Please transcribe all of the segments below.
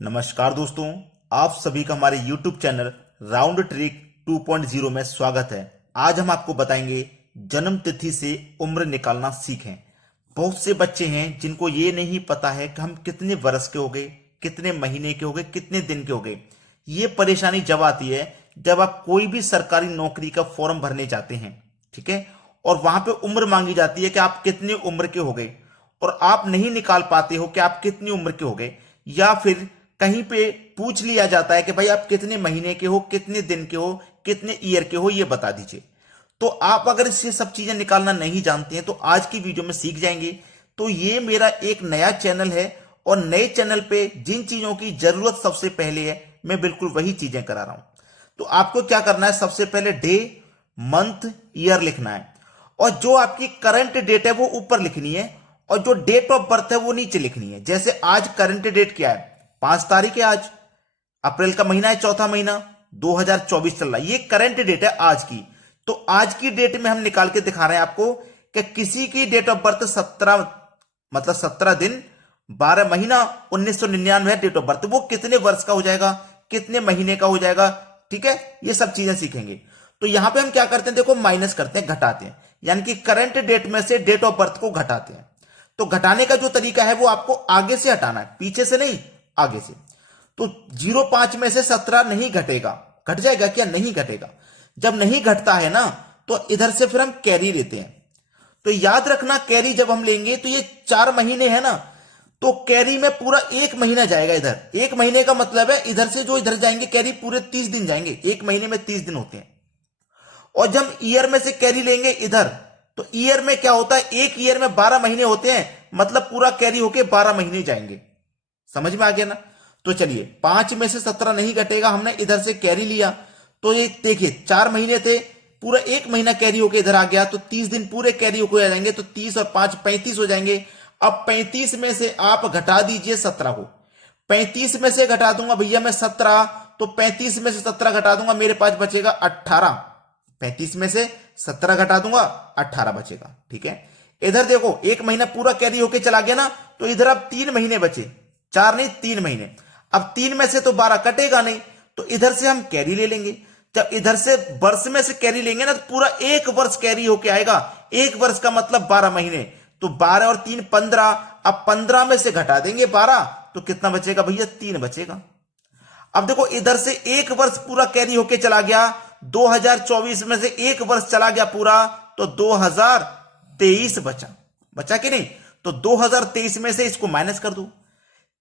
नमस्कार दोस्तों, आप सभी का हमारे YouTube चैनल राउंड ट्रिक 2.0 में स्वागत है। आज हम आपको बताएंगे जन्म तिथि से उम्र निकालना सीखें। बहुत से बच्चे हैं जिनको ये नहीं पता है कि हम कितने वर्ष के हो गए, कितने महीने के हो गए, कितने दिन के हो गए। ये परेशानी जब आती है जब आप कोई भी सरकारी नौकरी का फॉर्म भरने जाते हैं, ठीक है, और वहां पे उम्र मांगी जाती है कि आप कितनी उम्र के हो गए और आप नहीं निकाल पाते हो कि आप कितनी उम्र के हो गए, या फिर कहीं पे पूछ लिया जाता है कि भाई आप कितने महीने के हो, कितने दिन के हो, कितने ईयर के हो, ये बता दीजिए। तो आप अगर इससे सब चीजें निकालना नहीं जानते हैं तो आज की वीडियो में सीख जाएंगे। तो ये मेरा एक नया चैनल है और नए चैनल पे जिन चीजों की जरूरत सबसे पहले है मैं बिल्कुल वही चीजें करा रहा हूं। तो आपको क्या करना है, सबसे पहले डे, मंथ, ईयर लिखना है और जो आपकी करंट डेट है वो ऊपर लिखनी है और जो डेट ऑफ बर्थ है वो नीचे लिखनी है। जैसे आज करंट डेट क्या है, 5 तारीख है, आज अप्रैल का महीना है, चौथा महीना 2024 चल रहा है, ये करंट डेट है आज की। तो आज की डेट में हम निकाल के दिखा रहे हैं आपको कि किसी की डेट ऑफ बर्थ 17 मतलब 17 दिन 12 महीना 1999 है डेट ऑफ बर्थ, वो कितने वर्ष का हो जाएगा, कितने महीने का हो जाएगा, ठीक है, ये सब चीजें सीखेंगे। तो यहां पे हम क्या करते हैं, देखो माइनस करते हैं, घटाते हैं, यानी कि करंट डेट में से डेट ऑफ बर्थ को घटाते हैं। तो घटाने का जो तरीका है वो आपको आगे से हटाना है, पीछे से नहीं, आगे से। तो 05 में से 17 नहीं घटेगा, घट जाएगा क्या, नहीं घटेगा। जब नहीं घटता है ना तो इधर से फिर हम कैरी लेते हैं। तो याद रखना, कैरी जब हम लेंगे तो ये 4 महीने है ना, तो कैरी में पूरा 1 महीना जाएगा इधर। 1 महीने का मतलब है इधर से जो इधर जाएंगे कैरी पूरे 30 दिन जाएंगे, 1 महीने में 30 दिन होते हैं। और जब ईयर में से कैरी लेंगे इधर, तो ईयर में क्या होता है, एक ईयर में 12 महीने होते हैं, मतलब पूरा कैरी होके 12 महीने जाएंगे। समझ में आ गया ना। तो चलिए 5 में से 17 नहीं घटेगा, हमने इधर से कैरी लिया, तो ये देखिए 4 महीने थे, पूरा 1 महीना कैरी होके इधर आ गया, तो 30 दिन पूरे कैरी होके आ जाएंगे, तो 30 और 5 35 हो जाएंगे। अब 35 में से आप घटा दीजिए 17 को। 35 में से घटा दूंगा भैया मैं 17, तो 35 में से 17 घटा दूंगा, मेरे पास बचेगा 18। 35 में से 17 घटा दूंगा, 18 बचेगा, ठीक है। इधर देखो 1 महीना पूरा कैरी होके चला गया ना, तो इधर अब 3 महीने बचे, 4 नहीं 3 महीने। अब 3 में से तो 12 कटेगा नहीं, तो इधर से हम कैरी ले लेंगे। जब इधर से वर्ष में से कैरी लेंगे ना, तो पूरा 1 वर्ष कैरी होके आएगा। 1 वर्ष का मतलब 12 महीने, तो 12 और 3 15। अब 15 में से घटा देंगे 12, तो कितना बचेगा भैया, 3 बचेगा। अब देखो इधर से 1 वर्ष पूरा कैरी होके चला गया, 2024 में से 1 वर्ष चला गया पूरा, तो 2023 बचा, बचा कि नहीं। तो 2023 में से इसको माइनस कर दो,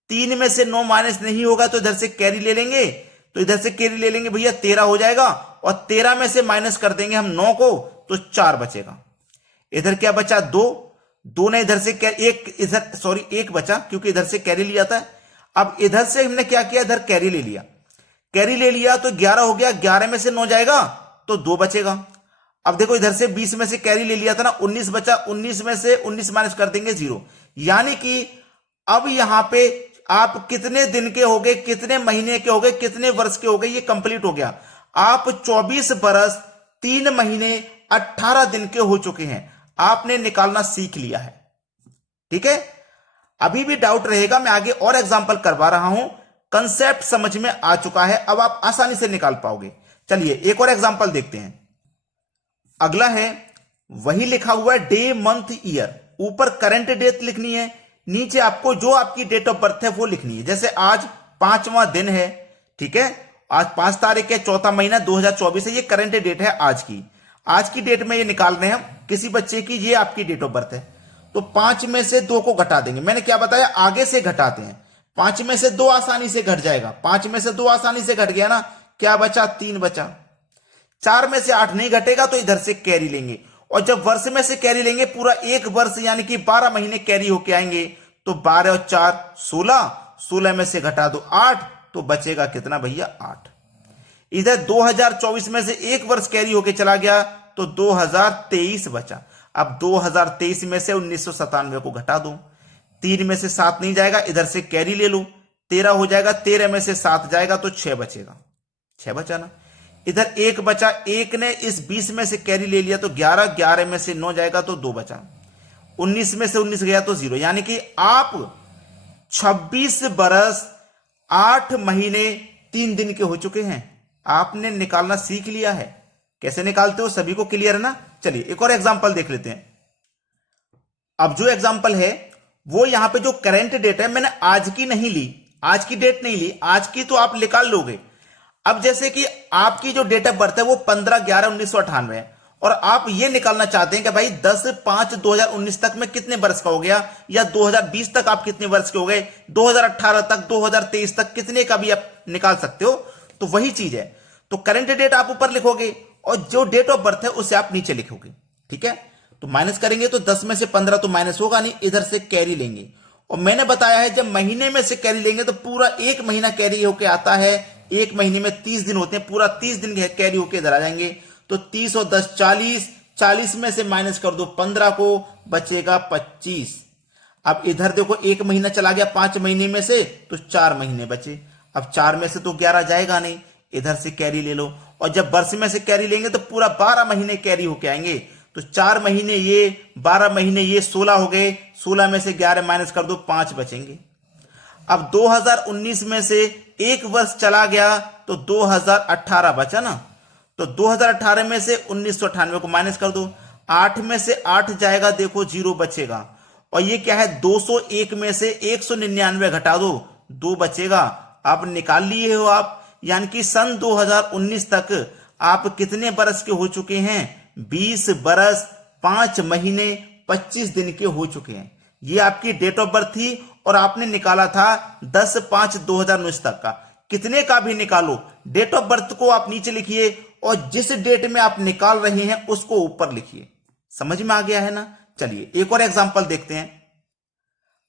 3 में से 9 माइनस नहीं होगा, तो इधर से कैरी ले लेंगे, तो इधर से कैरी ले लेंगे भैया 13 हो जाएगा, और 13 में से माइनस कर देंगे हम 9 को, तो 4 बचेगा। इधर क्या बचा, 2 ने इधर से एक, इधर सॉरी 1 बचा क्योंकि इधर से कैरी लिया था। अब इधर से हमने क्या किया, इधर कैरी ले लिया, कैरी ले लिया तो 11 हो गया, 11 में से 9 जाएगा तो 2 बचेगा। अब देखो इधर से 20 में से कैरी ले लिया था ना, 19 बचा, 19 में से 19 माइनस कर देंगे 0, यानी कि अब यहां पे आप कितने दिन के हो गए, कितने महीने के हो गए, कितने वर्ष के हो गए, ये कंप्लीट हो गया। आप 24 वर्ष 3 महीने 18 दिन के हो चुके हैं, आपने निकालना सीख लिया है, ठीक है। अभी भी डाउट रहेगा, मैं आगे और एग्जांपल करवा रहा हूं, कंसेप्ट समझ में आ चुका है, अब आप आसानी से निकाल पाओगे। चलिए एक और एग्जांपल देखते हैं। अगला है, वही लिखा हुआ है डे मंथ ईयर, ऊपर करंट डेट लिखनी है, नीचे आपको जो आपकी डेट ऑफ बर्थ है वो लिखनी है। जैसे आज 5वां दिन है, ठीक है, आज 5 तारीख है, चौथा महीना 2024 है, ये करंट डेट है आज की। आज की डेट में ये निकाल रहे हैं हम किसी बच्चे की, ये आपकी डेट ऑफ बर्थ है। तो 5 में से 2 को घटा देंगे, मैंने क्या बताया, आगे से घटाते हैं। 5 में से 2 आसानी से घट जाएगा, 5 में से 2 आसानी से घट गया ना, क्या बचा, 3 बचा। 4 में से 8 नहीं घटेगा, तो इधर से कैरी लेंगे, और जब वर्ष में से कैरी लेंगे पूरा 1 वर्ष यानी कि 12 महीने कैरी होके आएंगे, तो 12 और 4 16, 16 में से घटा दो 8, तो बचेगा कितना भैया, 8। इधर 2024 में से 1 वर्ष कैरी होके चला गया, तो 2023 बचा। अब 2023 में से 1997 को घटा दो, 3 में से 7 नहीं जाएगा, इधर से कैरी ले लो, 13 हो जाएगा, 13 में से 7 जाएगा तो 6 बचेगा, 6 बचा ना। इधर 1 बचा, 1 ने इस 20 में से कैरी ले लिया, तो 11, 11 में से 9 जाएगा तो 2 बचा, 19 में से 19 गया तो 0, यानी कि आप 26 बरस 8 महीने 3 दिन के हो चुके हैं। आपने निकालना सीख लिया है। कैसे निकालते हो सभी को क्लियर है ना। चलिए एक और एग्जांपल देख लेते हैं। अब जो एग्जांपल है वो यहां पे जो करंट डेट है, मैंने आज की नहीं ली, आज की डेट नहीं ली, आज की तो आप निकाल लोगे। अब जैसे कि आपकी जो डेट ऑफ बर्थ है वो 15/11/1998 है और आप ये निकालना चाहते हैं कि भाई 10/5/2019 तक मैं कितने वर्ष का हो गया, या 2020 तक आप कितने वर्ष के हो गए, 2018 तक, 2023 तक कितने का भी आप निकाल सकते हो। तो वही चीज है। तो करंट डेट आप ऊपर लिखोगे और जो डेट ऑफ बर्थ है उसे आप नीचे लिखोगे। ठीक है, तो माइनस करेंगे तो 10 में से 15 तो माइनस होगा नहीं, इधर से कैरी लेंगे। और मैंने बताया है जब महीने में से कैरी लेंगे तो पूरा एक महीना कैरी होके आता है। एक महीने में 30 दिन होते हैं, पूरा 30 दिन कैरी होके इधर आ जाएंगे। तो 30 और 10 40, 40 में से माइनस कर दो 15 को, बचेगा 25। अब इधर देखो एक महीना चला गया 5 महीने में से, तो 4 महीने बचे। अब 4 में से तो 11 जाएगा नहीं, इधर से कैरी ले लो। और जब वर्ष में से कैरी लेंगे तो पूरा 12 महीने कैरी होके आएंगे। तो 4 महीने ये, 12 महीने ये, 16 हो गए। 16 में से 11 माइनस कर दो, 5 बचेंगे। अब 2019 में से एक वर्ष चला गया तो 2018 बचा ना। तो 2018 में से 1998 को माइनस कर दो। 8 में से 8 जाएगा, देखो 0 बचेगा। और ये क्या है, 201 में से 199 घटा दो, 2 बचेगा। आप निकाल लिए हो आप। यानी कि सन 2019 तक आप कितने बरस के हो चुके हैं, 20 बरस 5 महीने 25 दिन के हो चुके हैं। ये आपकी डेट ऑफ बर्थ थी और आपने निकाला था 10/5/2019 तक का। कितने का भी निकालो, डेट ऑफ बर्थ को आप नीचे लिखिए और जिस डेट में आप निकाल रहे हैं उसको ऊपर लिखिए। समझ में आ गया है ना। चलिए एक और एग्जांपल देखते हैं।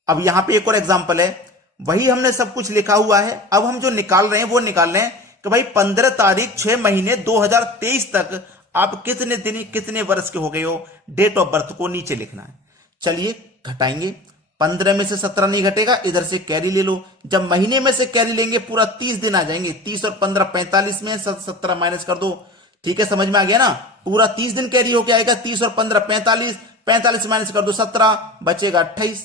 अब यहां पे एक और एग्जांपल है, वही हमने सब कुछ लिखा हुआ है। अब हम जो निकाल रहे हैं वो निकाल रहे हैं कि भाई 15 तारीख 6 महीने 2023 तक आप कितने दिन, कितने वर्ष के हो गए हो। डेट ऑफ बर्थ को नीचे लिखना है। चलिए घटाएंगे। 15 में से 17 नहीं घटेगा, इधर से कैरी ले लो। जब महीने में से कैरी लेंगे पूरा 30 दिन आ जाएंगे। 30 और 15 45 में 17 माइनस कर दो। ठीक है, समझ में आ गया ना। पूरा 30 दिन कैरी होके आएगा। 30 और 15 45, 45 माइनस कर दो 17, बचेगा 28।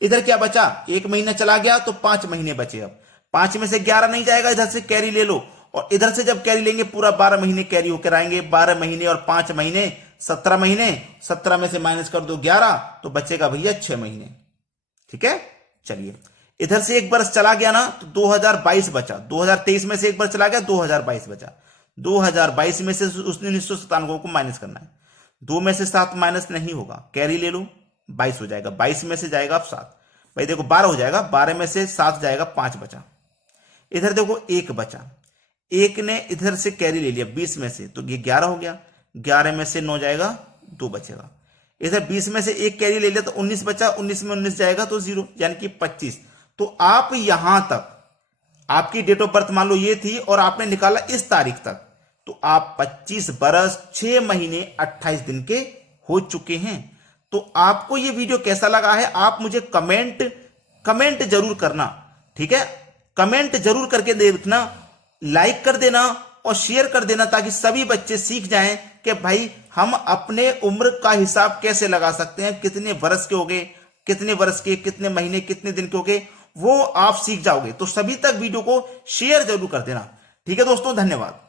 इधर क्या बचा, एक महीना चला गया तो 5 महीने बचे। अब 5 में से 11 नहीं जाएगा, इधर से कैरी ले लो। और इधर से जब कैरी लेंगे पूरा 12 महीने कैरी होकर आएंगे। 12 महीने और 5 महीने 17 महीने। 17 में से माइनस कर दो 11, तो बचेगा भैया 6 महीने। ठीक है, चलिए इधर से एक बरस चला गया ना तो 2022 बचा। 2023 में से एक बरस चला गया, 2022 बचा। 2022 में से उसने 1997 को माइनस करना है। 2 में से 7 माइनस नहीं होगा, कैरी ले लो, 22 हो जाएगा। 22 में से जाएगा अब 7, भाई देखो 12 हो जाएगा। 12 में से 7 जाएगा, 5 बचा। इधर देखो 1 बचा, एक ने इधर से कैरी ले लिया 20 में से, तो ये 11 हो गया। 11 में से 9 जाएगा, 2 बचेगा। इधर 20 में से एक कैरी ले लिया तो 19 बचा। 19 में 19 जाएगा तो 0, यानी कि 25। तो आप यहां तक, आपकी डेट ऑफ बर्थ मान लो ये थी और आपने निकाला इस तारीख तक, तो आप 25 बरस 6 महीने 28 दिन के हो चुके हैं। तो आपको ये वीडियो कैसा लगा है आप मुझे कमेंट जरूर करना। ठीक है, कमेंट जरूर करके देखना, लाइक कर देना और शेयर कर देना, ताकि सभी बच्चे सीख जाएं कि भाई हम अपने उम्र का हिसाब कैसे लगा सकते हैं। कितने वर्ष के हो गए, कितने वर्ष के, कितने महीने, कितने दिन के हो गए, वो आप सीख जाओगे। तो सभी तक वीडियो को शेयर जरूर कर देना। ठीक है दोस्तों, धन्यवाद।